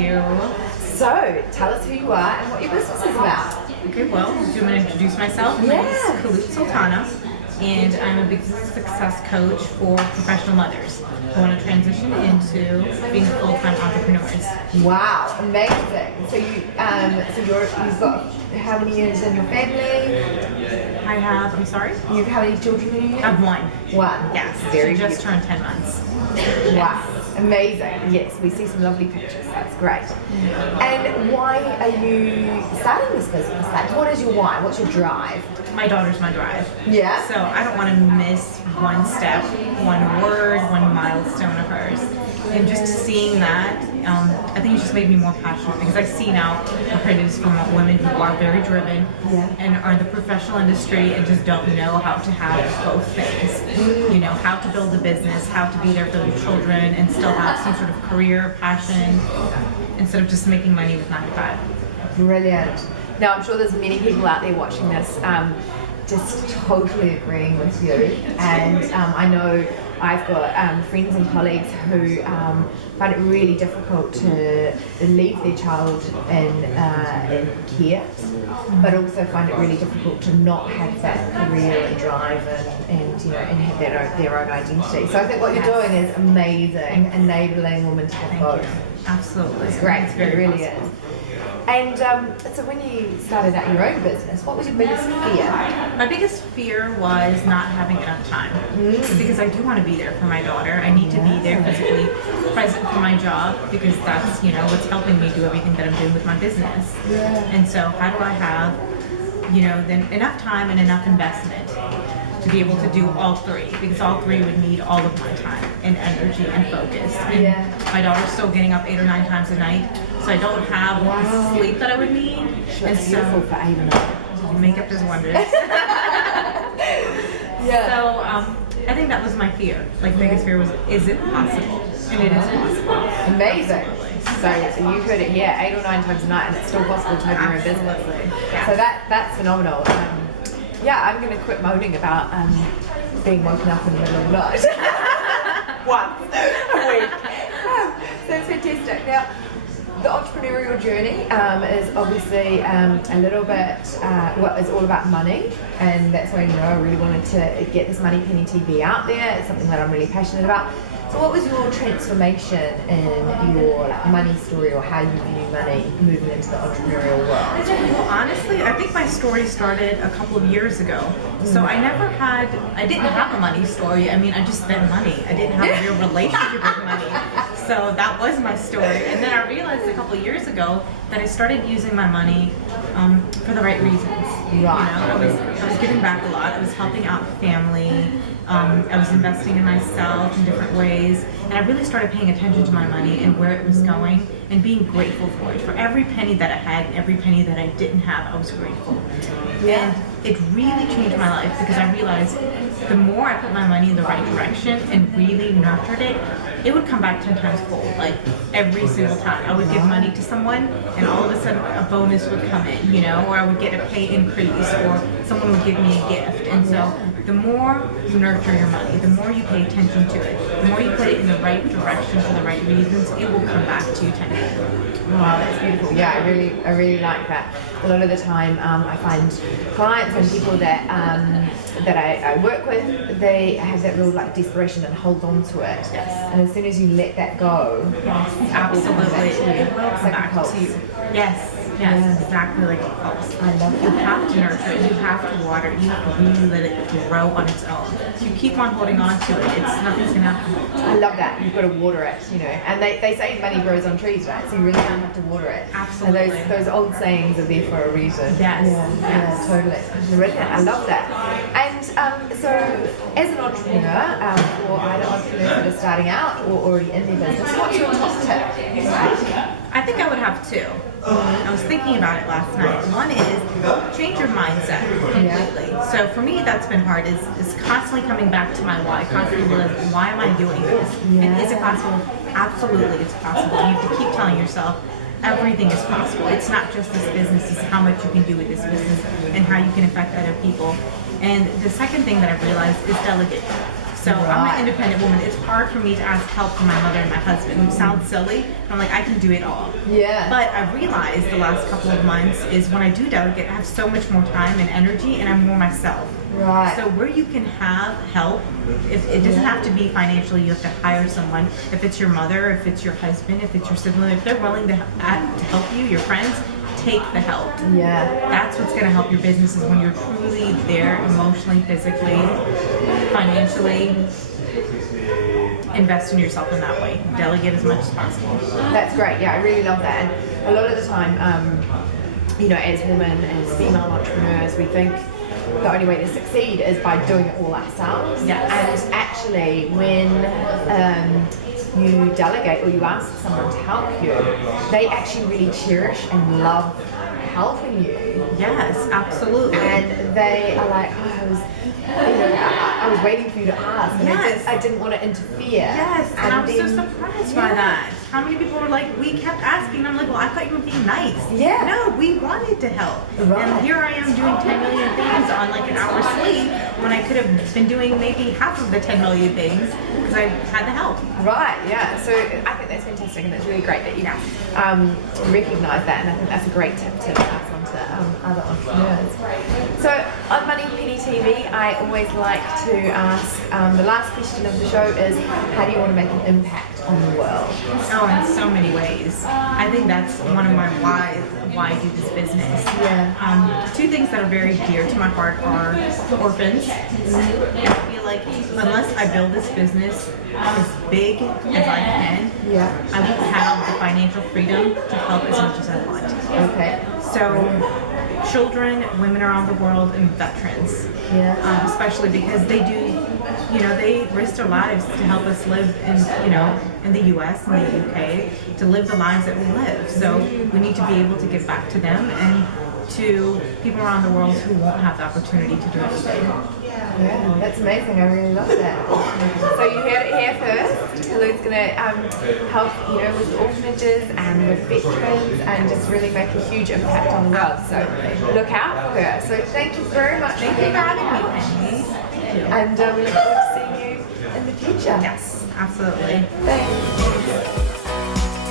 you. So, tell us who you are and what your business is about. Okay, well, do you want to introduce myself? My name is Khalood Sultana, and I'm a business success coach for professional mothers who want to transition into being full-time entrepreneurs. Wow, amazing. So you've got how many years in your family? I'm sorry? How many children do you I have? have one. One. Yes, Very she just beautiful. turned 10 months. Wow, amazing. Yes, we see some lovely pictures. That's great. And why are you starting this business? Like, what is your why? What's your drive? My daughter's my drive. Yeah. So I don't want to miss one step, one word, one milestone of hers. And just seeing that, I think it just made me more passionate because I see now opportunities from women who are very driven and are in the professional industry and just don't know how to have both things. You know, how to build a business, how to be there for their children and still have some sort of career, passion, instead of just making money with 9 to 5. Brilliant. Now, I'm sure there's many people out there watching this just totally agreeing with you. And I know I've got friends and colleagues who find it really difficult to leave their child in care, but also find it really difficult to not have that career and drive and have their own identity. So I think what you're doing is amazing, enabling women to have both. Absolutely. It's great. It's very It really possible. is. And so when you started out your own business, what was your biggest fear? My biggest fear was not having enough time because I do want to be there for my daughter. I need to be there physically present for my job because that's what's helping me do everything that I'm doing with my business. And so how do I have then enough time and enough investment to be able to do all three, because all three would need all of my time and energy and focus. And my daughter's still getting up 8 or 9 times a night, so I don't have the sleep that I would need. And so for 8 or 9. makeup does wonders. So I think that was my fear. Like, the biggest fear was, is it possible? And it is possible. Amazing. So you could, 8 or 9 times a night, and it's still possible to have your own business. Yeah. So that's phenomenal. I'm going to quit moaning about being woken up in the middle of the night. Once a week. So it's fantastic. Now, the entrepreneurial journey is obviously a little bit, it's all about money, and that's why I really wanted to get this Money Penny TV out there. It's something that I'm really passionate about. So what was your transformation in your money story, or how you view money moving into the entrepreneurial world? Well, honestly, I think my story started a couple of years ago. So I didn't have a money story. I mean, I just spent money. I didn't have a real relationship with money. So that was my story. And then I realized a couple of years ago that I started using my money for the right reasons. I was giving back a lot. I was helping out family. I was investing in myself in different ways, and I really started paying attention to my money and where it was going and being grateful for it. For every penny that I had and every penny that I didn't have, I was grateful. And it really changed my life because I realized the more I put my money in the right direction and really nurtured it, it would come back 10 times fold, like every single time. I would give money to someone and all of a sudden a bonus would come in, or I would get a pay increase, or someone would give me a gift. And so the more you nurture your money, the more you pay attention to it, the more you put it in the right direction for the right reasons, it will come back to you tenfold. Wow, that's beautiful. Yeah, I really like that. A lot of the time, I find clients and people that I work with, they have that real desperation and hold on to it. Yes. And as soon as you let that go, Absolutely, it will come Second back pulse. to you. Yes, exactly like a pulse. I love You that. have to nurture it, you have to water it, you have to really let it grow on its own. If you keep on holding on to it, nothing's gonna happen. I love that. You've got to water it, And they say money grows on trees, right? So you really don't have to water it. Absolutely. And those old sayings are there for a reason. Yes. Yeah, totally. Brilliant. I love that. And so, as an entrepreneur, or either entrepreneurs that are starting out or already in their business, what's your top tip? I think I would have 2. I was thinking about it last night. One is change your mindset completely. So for me, that's been hard, is constantly coming back to my why, constantly realizing, why am I doing this? And is it possible? Absolutely, it's possible. You have to keep telling yourself, everything is possible. It's not just this business, it's how much you can do with this business and how you can affect other people. And the second thing that I've realized is delegate. So I'm an independent woman. It's hard for me to ask help from my mother and my husband, which sounds silly. I'm like, I can do it all. Yeah. But I realized the last couple of months is when I do delegate, I have so much more time and energy, and I'm more myself. Right. So where you can have help, if it doesn't have to be financially, you have to hire someone. If it's your mother, if it's your husband, if it's your sibling, if they're willing to help you, your friends, take the help. Yeah. That's what's going to help your business is when you're truly there emotionally, physically, financially. Invest in yourself in that way. Delegate as much as possible. That's great. Yeah, I really love that. And a lot of the time, as women, as female entrepreneurs, we think the only way to succeed is by doing it all ourselves. Yes. And actually, when you delegate or you ask someone to help you, they actually really cherish and love helping you. Yes, absolutely. And they are like, I was waiting for you to ask, and Yes. I didn't want to interfere. Yes, and I was so then- surprised by that. How many people were like, we kept asking, I'm like, well, I thought you were being nice. Yeah. No, we wanted to help. Right. And here I am doing 10 million things on like an hour's sleep when I could have been doing maybe half of the 10 million things because I had the help. Right, yeah. So I think that's fantastic, and that's really great that you recognise that, and I think that's a great tip to pass on to other entrepreneurs. So on Money Penny TV, I always like to ask, the last question of the show is, how do you want to make an impact on the world? Oh, in so many ways. I think that's one of my why I do this business. Yeah. Two things that are very dear to my heart are orphans. And I feel like unless I build this business as big as I can, I won't have the financial freedom to help as much as I want. Okay. So children, women around the world, and veterans. Especially because they do, they risk their lives to help us live in the US and the UK, to live the lives that we live. So we need to be able to give back to them and to people around the world who won't have the opportunity to do anything. Yeah, that's amazing. I really love that. So you heard it here first. Khalood's going to help, with orphanages and with veterans, and just really make a huge impact on the world. So look out for her. So thank you very much. Thank you for having me, Penny. Thank you. And we look forward to seeing you in the future. Yes, absolutely. Thanks.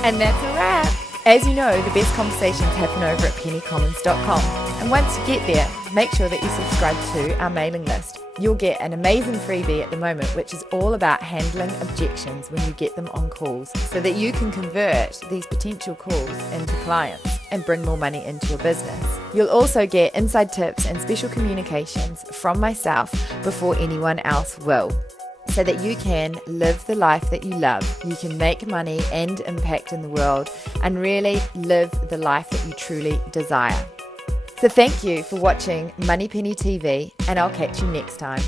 And that's a wrap. As you know, the best conversations happen over at pennycommons.com. And once you get there, make sure that you subscribe to our mailing list. You'll get an amazing freebie at the moment, which is all about handling objections when you get them on calls, so that you can convert these potential calls into clients and bring more money into your business. You'll also get inside tips and special communications from myself before anyone else will, so that you can live the life that you love. You can make money and impact in the world and really live the life that you truly desire. So thank you for watching Money Penny TV, and I'll catch you next time.